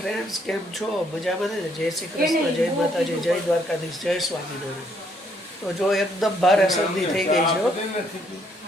Friends કેમ છો? મજામાં ને? જય શ્રી કૃષ્ણ, જય માતાજી, જય દ્વારકાધીશ, જય સ્વામિનારાયણ. તો જો એકદમ ભારે શરદી થઈ ગઈ છે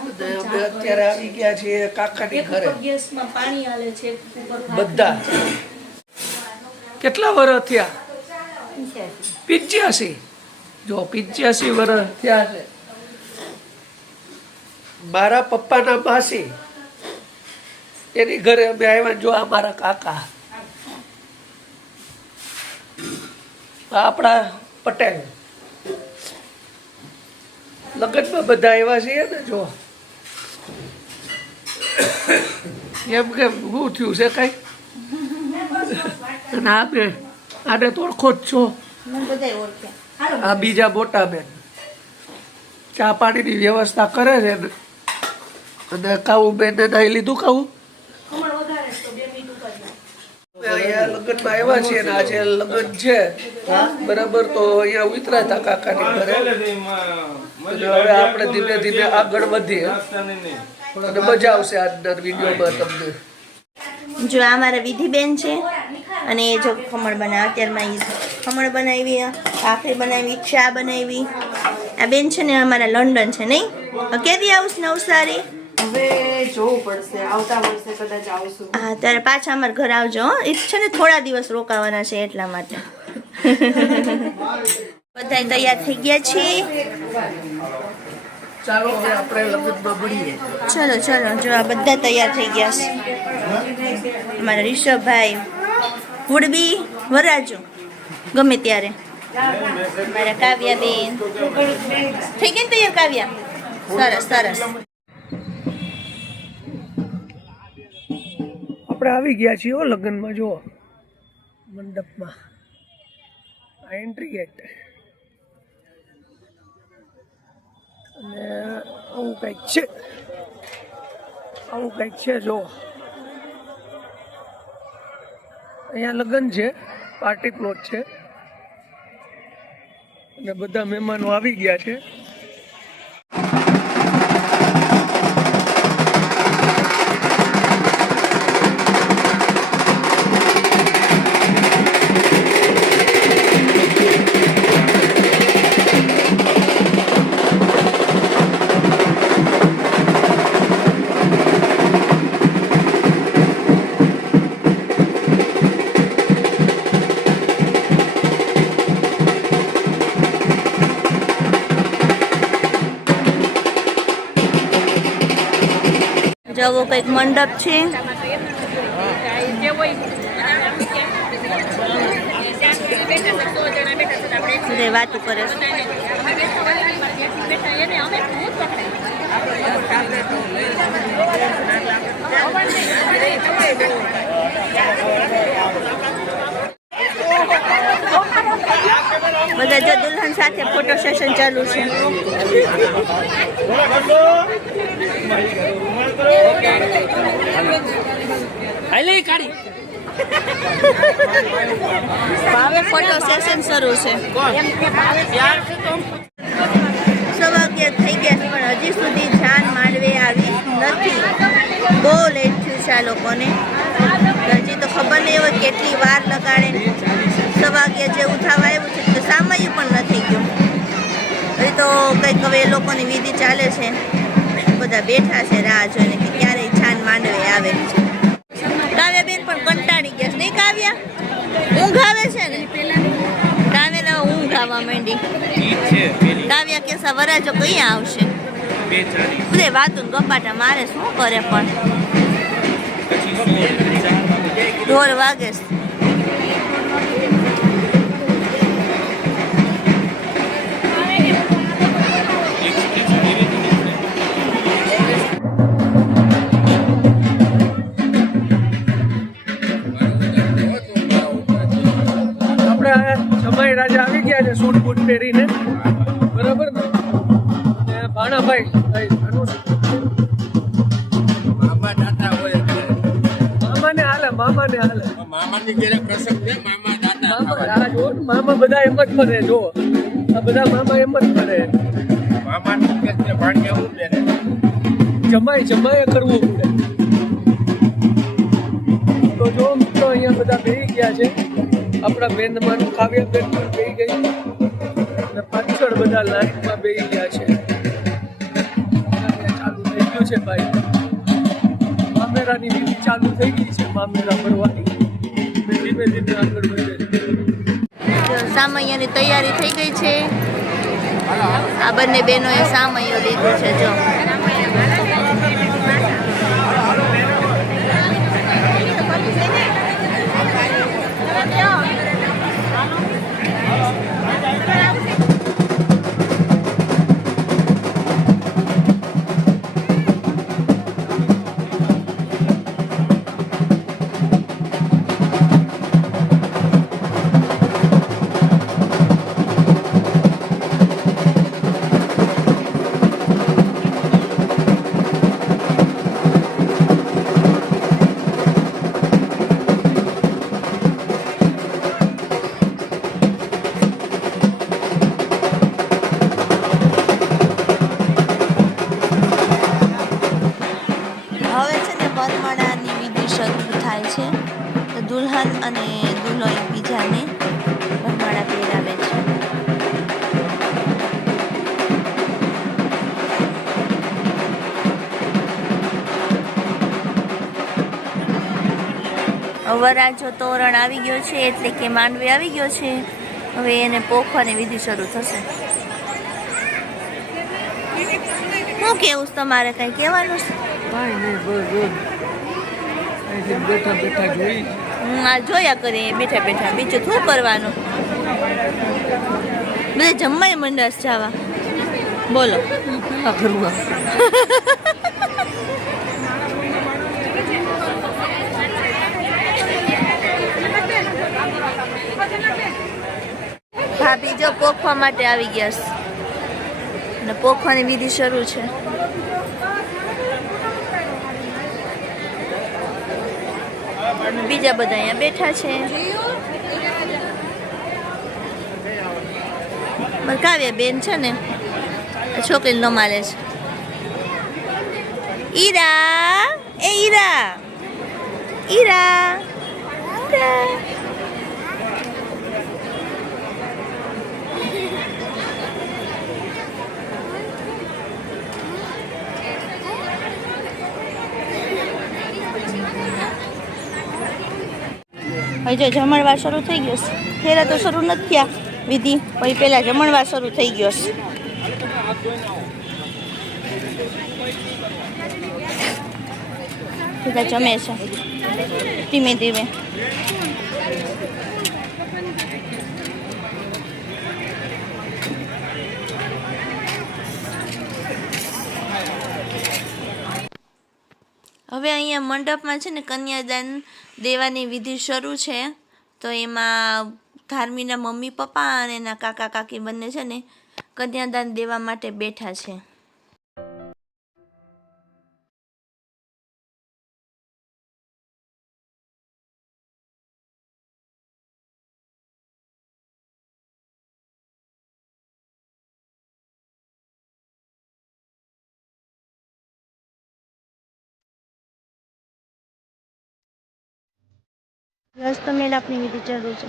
અને અમે અત્યારે આવી ગયા છીએ કાકાની ઘરે. બધા કેટલા વર્ષ થયા? 85. જો 85 વર્ષ થયા છે. મારા પપ્પાના માસી એની ઘરે અમે આવ્યા. જો આ મારા કાકા, આપણા પટેલ લગ્નમાં બધા એવા છીએ ને. જો એમ કે શું થયું છે કઈ? અને આપણે આને તો ઓળખો જ છો. આ બીજા મોટા બેન ચા પાણીની વ્યવસ્થા કરે છે ને. અને કાવું બેન નાઈ લીધું. કાવું અહીંયા લગ્નમાં આવ્યા છીએ ને આજે લગ્ન છે બરાબર. તો અહીંયા ઉતરા હતા કાકાની ઘરે. હવે આપણે ધીમે ધીમે આગળ વધીએ અને મજા આવશે આજના વિડીયોમાં તમને. જો આ મારા વિધિબેન છે અને એ જો ખમણ બનાવે. અત્યારમાં ખમણ બનાવી, ભાખરી બનાવી, ચા બનાવી. આ બેન છે ને અમારા લંડન છે નહીં. કેદી આવશે નવસારી? હવે જોવું પડશે, આવતા વર્ષે કદાચ આવશું. હા, ત્યારે પાછા અમારા ઘર આવજો. એ છે ને થોડા દિવસ રોકાવાના છે એટલા માટે. બધા તૈયાર થઈ ગયા છીએ. ચાલો હવે આપણે લગ્નમાં મળીએ. ચલો ચલો, જો આ બધા તૈયાર થઈ ગયા છે. અમારા રિષભભાઈ, હુડબી, વરાજો ગમે ત્યારે. મારા કાવ્યાબેન થઈ ગઈ ને તૈયાર? કાવ્યા સરસ સરસ. આપણે આવી ગયા છીએ લગ્નમાં. જુઓ મંડપમાં આ એન્ટ્રી ગેટ અને આવું કંઈક છે. આવું કંઈક છે. જો અહીંયા લગ્ન છે, પાર્ટી પ્લોટ છે અને બધા મહેમાનો આવી ગયા છે. જવો કંઈક મંડપ છે. વાતું કરે છે. બધા જો દુલ્હન સાથે ફોટો સેશન ચાલુ છે. હવે ફોટો સેશન શરૂ છે. 11:15 થઈ ગયા છે પણ હજી સુધી જાન માંડવે આવી નથી. બહુ લેટ થયું છે આ લોકોને. હજી તો ખબર નહીં હોય કેટલી વાર લગાડે. 11:15 જેવું થવા આવ્યું છે તો સામયું પણ નથી ગયું. હજી તો કંઈક હવે એ લોકોની વિધિ ચાલે છે. બધા બેઠા છે રાહ જોઈને કે ક્યારે જાન માંડવે આવે. કાવ્યાબેન પણ કંટાળી ગયા છે નહીં? કાવ્યા ઊંઘ આવે છે ને? કાવ્યાને ઊંઘ આવવા માંડી. કાવ્યા કેસા વરાજો કઈ આવશે? બધે વાતું ગપાટા મારે શું કરે પણ. ઢોર વાગે. જમાઈ રાજા આવી ગયા છે સૂટ બૂટ પહેરીને બરાબર ને. ભાણાભાઈ મામાને હાલે. મામા બધા એમ જ કરે. જો આ બધા મામા એમ જ કરે. જમાઈ કરવું પડે. તો તો જો મિત્રો અહીંયા બધા બેસી ગયા છે. આપણા બેનમાન કાવ્યાબેન પણ બેસી ગઈ અને પાછળ બધા લાઈનમાં બેસી ગયા છે. ચાલુ થઈ ગયું છે ભાઈ. મામેરાની વિધિ ચાલુ થઈ ગઈ છે. મામેરા ભરવાની ધીમે ધીમે આગળ વધે. સામૈયાની તૈયારી થઈ ગઈ છે. આ બંને બહેનોએ સામૈયો લીધો છે. જો હવે છે ને વરમાળાની વિધિ શરૂ થાય છે. તો દુલ્હન અને દુલ્હો એકબીજાને વરમાળા પહેરાવે છે. વરાજો તોરણ આવી ગયો છે, એટલે કે માંડવી આવી ગયો છે. હવે એને પોખવાની વિધિ શરૂ થશે. શું કેવું છે તમારે? કઈ કહેવાનું છે? કાંઈ નહીં, બસ જો અહીંથી બેઠા બેઠા જોઈ. આ જોયા કરીએ બેઠા બેઠા. બીજું શું કરવાનું? બધા જમવાય મંડળ જવા. બોલો. પેલા ઘરમાં ભાભી જો પોખવા માટે આવી ગયા છે અને પોખવાની વિધિ શરૂ છે. બીજા બધા અહીંયા બેઠા છે. કાવ્યા બેન છે ને છોકરી ન મારે છે. ઈરા, એ ઈરા, ઈરા, ઈરા. હવે જો જમણવાર શરૂ થઈ ગયો છે. ફેરા તો શરૂ નથી થયા વિધિ, પછી પહેલા જમણવાર શરૂ થઈ ગયો છે. બધા જમે છે ધીમે ધીમે. હવે અહીંયા મંડપમાં છે ને કન્યાદાન દેવાની વિધિ શરૂ છે. તો એમાં ધાર્મીના મમ્મી પપ્પા અને એના કાકા કાકી બંને છે ને કન્યાદાન દેવા માટે બેઠા છે. હસ્તમેળાપની વિધિ ચાલુ છે.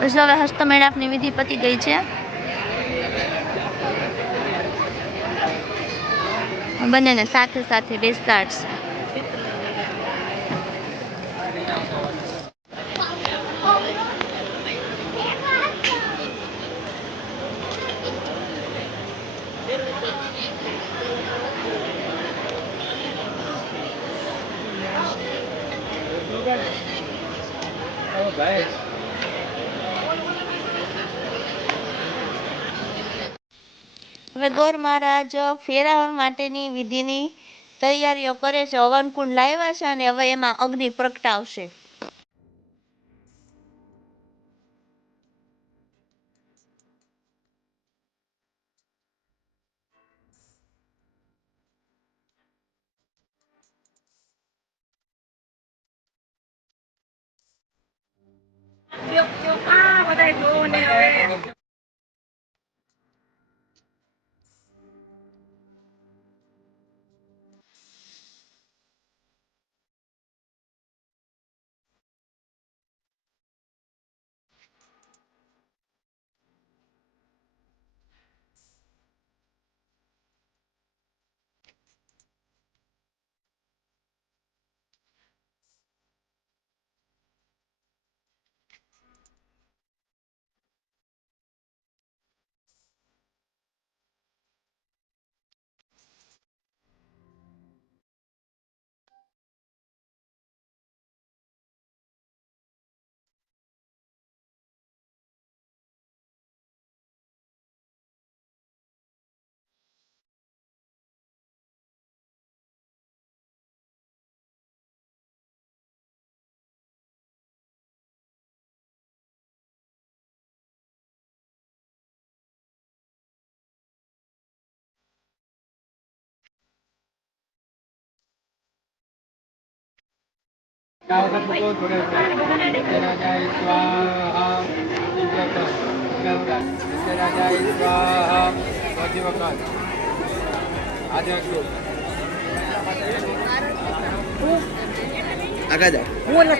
બસ હવે હસ્તમેળાપની વિધિ પતી ગઈ છે. બંનેને સાથે સાથે બેસાડશે. હવે ગોર મહારાજ ફેરા માટેની વિધિની તૈયારીઓ કરે છે. હવનકુંડ લાવ્યા છે અને હવે એમાં અગ્નિ પ્રગટાવશે. બધા જોવો ને હવે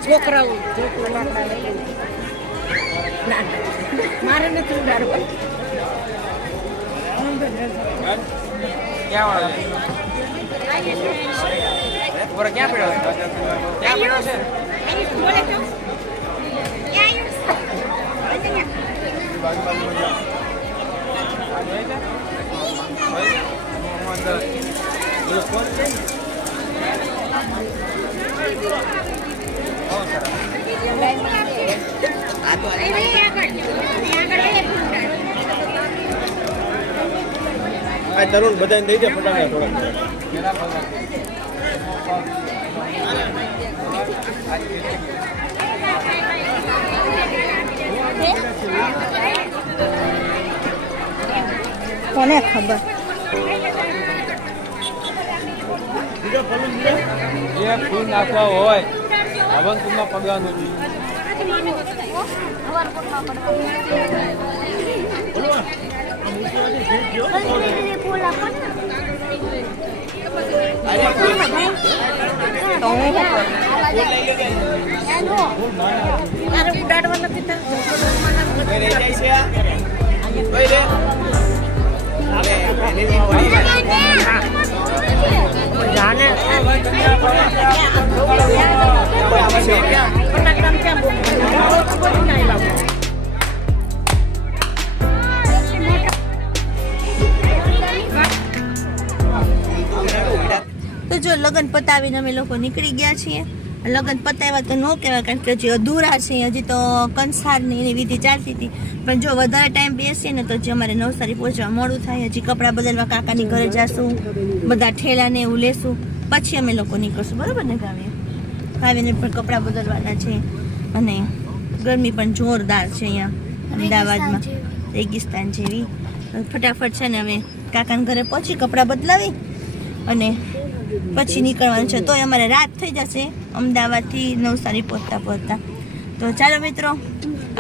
છોકરાઓ મારે નથી ઉડાડવું ક્યાં પડ્યો છે તરુણ બધાને દઈ દે ફટાકડા થોડા કોને ખબર જે ફૂલ નાખવા હોય હવન કુંડમાં પગવાનું ઉડાડવા નથી તો જો લગ્ન પતાવીને અમે લોકો નીકળી ગયા છીએ. લગ્ન પતાવ્યા તો ન કહેવાય, કારણ કે હજી અધૂરા છે, હજી તો કંસારની એની વિધિ ચાલતી હતી. પણ જો વધારે ટાઈમ બેસીએ ને તો જે અમારે નવસારી પહોંચવા મોડું થાય. હજી કપડાં બદલવા કાકાની ઘરે જઈશું, બધા ઠેલાને એવું લેશું, પછી અમે લોકો નીકળશું. બરાબર ને ભાવીને પણ કપડાં બદલવાના છે. અને ગરમી પણ જોરદાર છે અહીંયા અમદાવાદમાં, રેગિસ્તાન જેવી. ફટાફટ છે ને અમે કાકાના ઘરે પહોંચી કપડાં બદલાવી અને પછી નીકળવાનું છે. તોય અમારે રાત થઈ જશે અમદાવાદથી નવસારી પહોંચતા. તો ચાલો મિત્રો,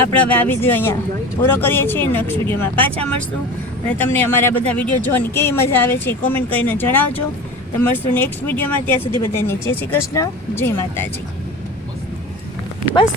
આપણે હવે આ વિડીયો અહીંયા પૂરો કરીએ છીએ. નેક્સ્ટ વિડીયોમાં પાછા મળશું. અને તમને અમારા બધા વિડીયો જોવાની કેવી મજા આવે છે કોમેન્ટ કરીને જણાવજો. તો મળશું નેક્સ્ટ વિડીયોમાં. ત્યાં સુધી બધાને જય શ્રી કૃષ્ણ, જય માતાજી. બસ.